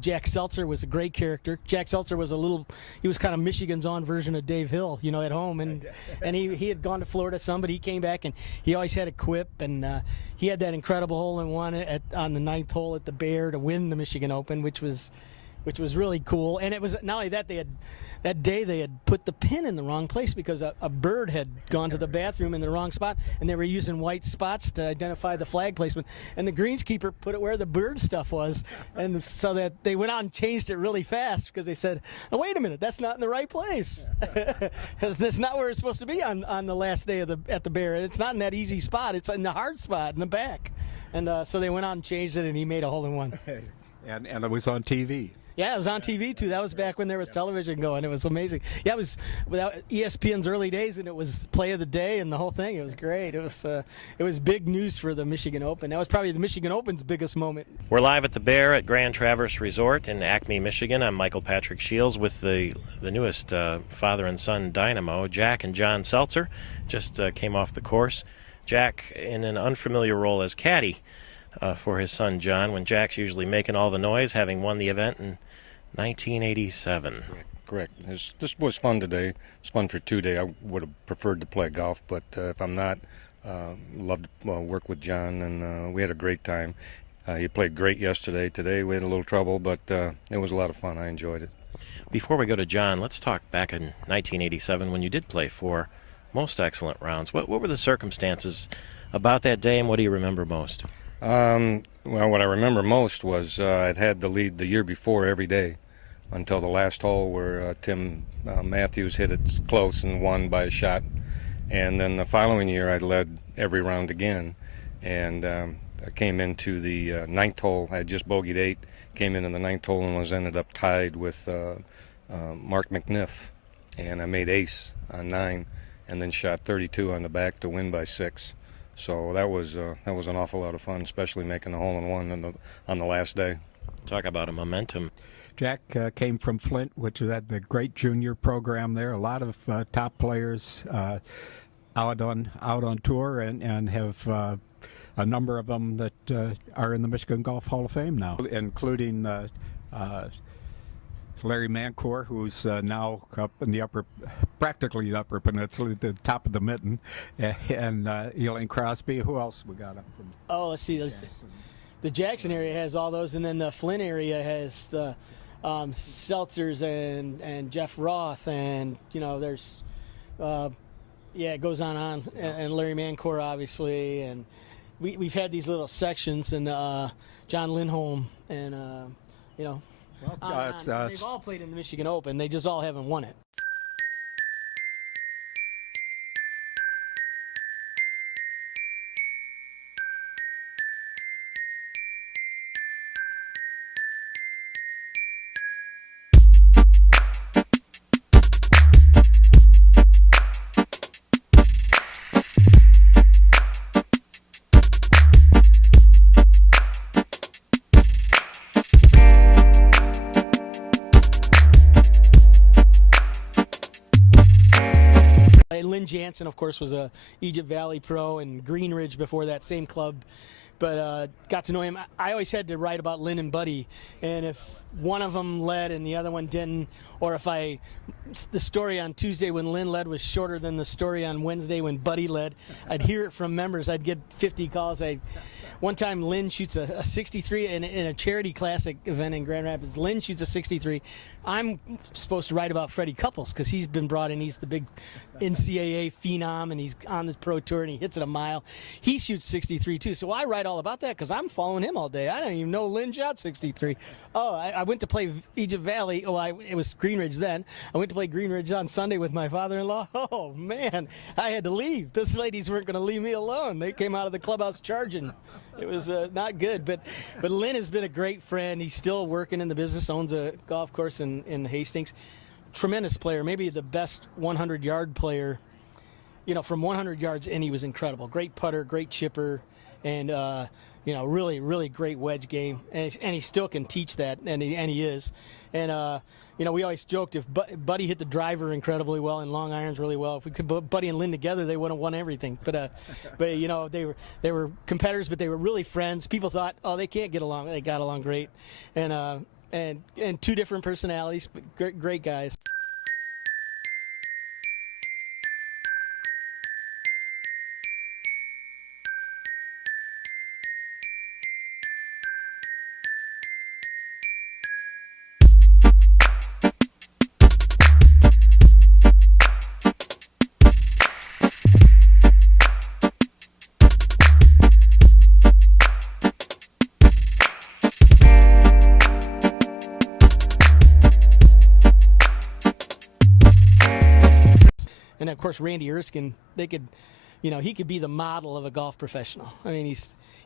Jack Seltzer was a great character. Jack Seltzer was he was kind of Michigan's own version of Dave Hill, at home. And he had gone to Florida some, but he came back and he always had a quip. And he had that incredible hole-in-one on the 9th hole at the Bear to win the Michigan Open, which was really cool. And it was not only that, that day they had put the pin in the wrong place because a bird had gone to the bathroom in the wrong spot, and they were using white spots to identify the flag placement. And the greenskeeper put it where the bird stuff was, and so that they went out and changed it really fast because they said, "Oh, wait a minute, that's not in the right place. That's not where it's supposed to be on the last day at the Bear. It's not in that easy spot. It's in the hard spot in the back." And so they went out and changed it, and he made a hole-in-one. And it was on TV. Yeah, it was on TV too. That was back when there was television going. It was amazing. Yeah, it was without ESPN's early days, and it was play of the day and the whole thing. It was great. It was big news for the Michigan Open. That was probably the Michigan Open's biggest moment. We're live at the Bear at Grand Traverse Resort in Acme, Michigan. I'm Michael Patrick Shields with the newest father and son dynamo, Jack and John Seltzer. Just came off the course. Jack in an unfamiliar role as caddy for his son John, when Jack's usually making all the noise, having won the event in 1987. Correct. This was fun today. It's fun for 2 days. I would have preferred to play golf, but if I'm not, love to work with John, and we had a great time. He played great yesterday. Today we had a little trouble, but it was a lot of fun. I enjoyed it. Before we go to John, let's talk back in 1987 when you did play 4 most excellent rounds. What were the circumstances about that day, and what do you remember most? Well, what I remember most was I'd had the lead the year before every day until the last hole where Tim Matthews hit it close and won by a shot. And then the following year I led every round again. And I came into the 9th hole. I had just bogeyed 8, came into the 9th hole and ended up tied with Mark McNiff. And I made ace on 9 and then shot 32 on the back to win by 6. So that was an awful lot of fun, especially making the hole-in-one on the last day. Talk about a momentum. Jack came from Flint, which had the great junior program there. A lot of top players out on tour, and have a number of them that are in the Michigan Golf Hall of Fame now, including Larry Mancour, who's now up in the practically the upper peninsula, the top of the mitten, and Elaine Crosby. Who else we got up from? Oh, let's see. The Jackson area has all those, and then the Flint area has the Seltzers and Jeff Roth, and there's it goes on and Larry Mancour obviously, and we've had these little sections, and John Lindholm, and they've all played in the Michigan Open. They just all haven't won it. Lynn Jansen, of course, was a Egypt Valley pro, and Green Ridge before that, same club. But got to know him. I always had to write about Lynn and Buddy, and if one of them led and the other one didn't, or if the story on Tuesday when Lynn led was shorter than the story on Wednesday when Buddy led, I'd hear it from members. I'd get 50 calls. One time Lynn shoots a 63 in a charity classic event in Grand Rapids. Lynn shoots a 63. I'm supposed to write about Freddie Couples because he's been brought in. He's the big NCAA phenom, and he's on the pro tour, and he hits it a mile. He shoots 63 too, so I write all about that because I'm following him all day. I didn't even know Lynn shot 63. Oh, I went to play Egypt Valley. It was Green Ridge then. I went to play Green Ridge on Sunday with my father-in-law. Oh man, I had to leave. Those ladies weren't going to leave me alone. They came out of the clubhouse charging. It was not good, but Lynn has been a great friend. He's still working in the business, owns a golf course in Hastings. Tremendous player, maybe the best 100-yard player, from 100 yards, and he was incredible. Great putter, great chipper, and really, really great wedge game. And he still can teach that, and he is. And we always joked if Buddy hit the driver incredibly well and long irons really well. If we could put Buddy and Lynn together, they would have won everything. But they were competitors, but they were really friends. People thought, oh, they can't get along. They got along great, and and two different personalities, but great guys. And of course, Randy Erskine, he could be the model of a golf professional. I mean,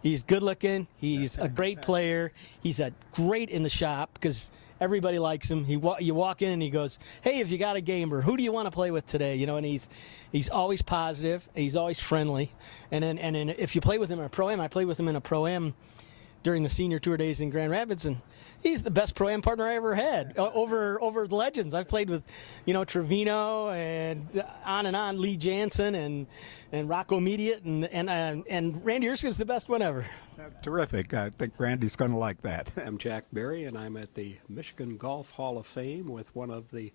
he's good looking. He's a great player. He's a great in the shop because everybody likes him. You walk in and he goes, "Hey, if you got a game, or who do you want to play with today?" And he's always positive. He's always friendly. And then if you play with him in a pro-am, I played with him in a pro-am during the senior tour days in Grand Rapids, and he's the best pro-am partner I ever had over the legends. I've played with, Trevino and on, Lee Jansen and Rocco Mediate, and Randy Erskine's the best one ever. Terrific. I think Randy's going to like that. I'm Jack Berry, and I'm at the Michigan Golf Hall of Fame with one of the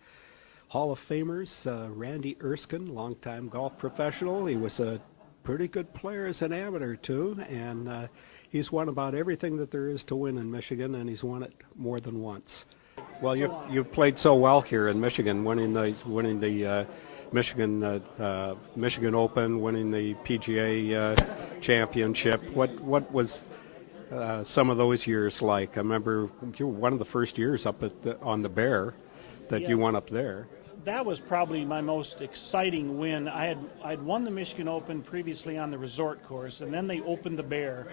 Hall of Famers, Randy Erskine, longtime golf professional. He was a pretty good player as an amateur, too, and he's won about everything that there is to win in Michigan, and he's won it more than once. Well, you've played so well here in Michigan, winning the Michigan Open, winning the PGA Championship. What was some of those years like? I remember you were one of the first years up on the Bear that you won up there. That was probably my most exciting win. I'd won the Michigan Open previously on the resort course, and then they opened the Bear.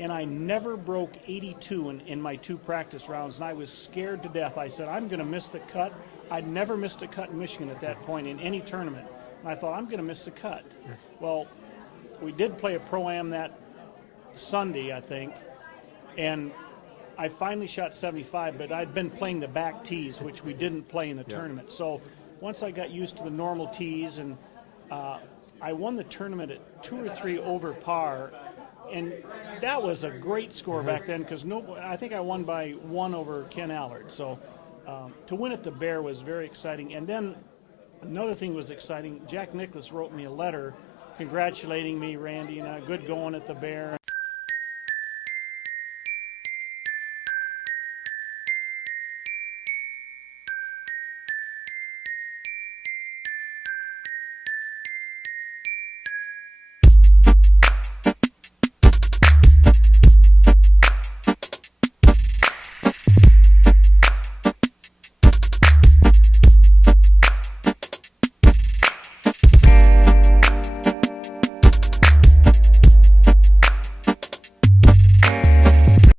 And I never broke 82 in my 2 practice rounds, and I was scared to death. I said, I'm going to miss the cut. I'd never missed a cut in Michigan at that point in any tournament. And I thought, I'm going to miss the cut. Well, we did play a Pro-Am that Sunday, I think, and I finally shot 75, but I'd been playing the back tees, which we didn't play in the tournament. So once I got used to the normal tees, and I won the tournament at 2 or 3 over par. And that was a great score back then because I think I won by 1 over Ken Allard. So to win at the Bear was very exciting. And then another thing was exciting. Jack Nicklaus wrote me a letter congratulating me, Randy, and good going at the Bear.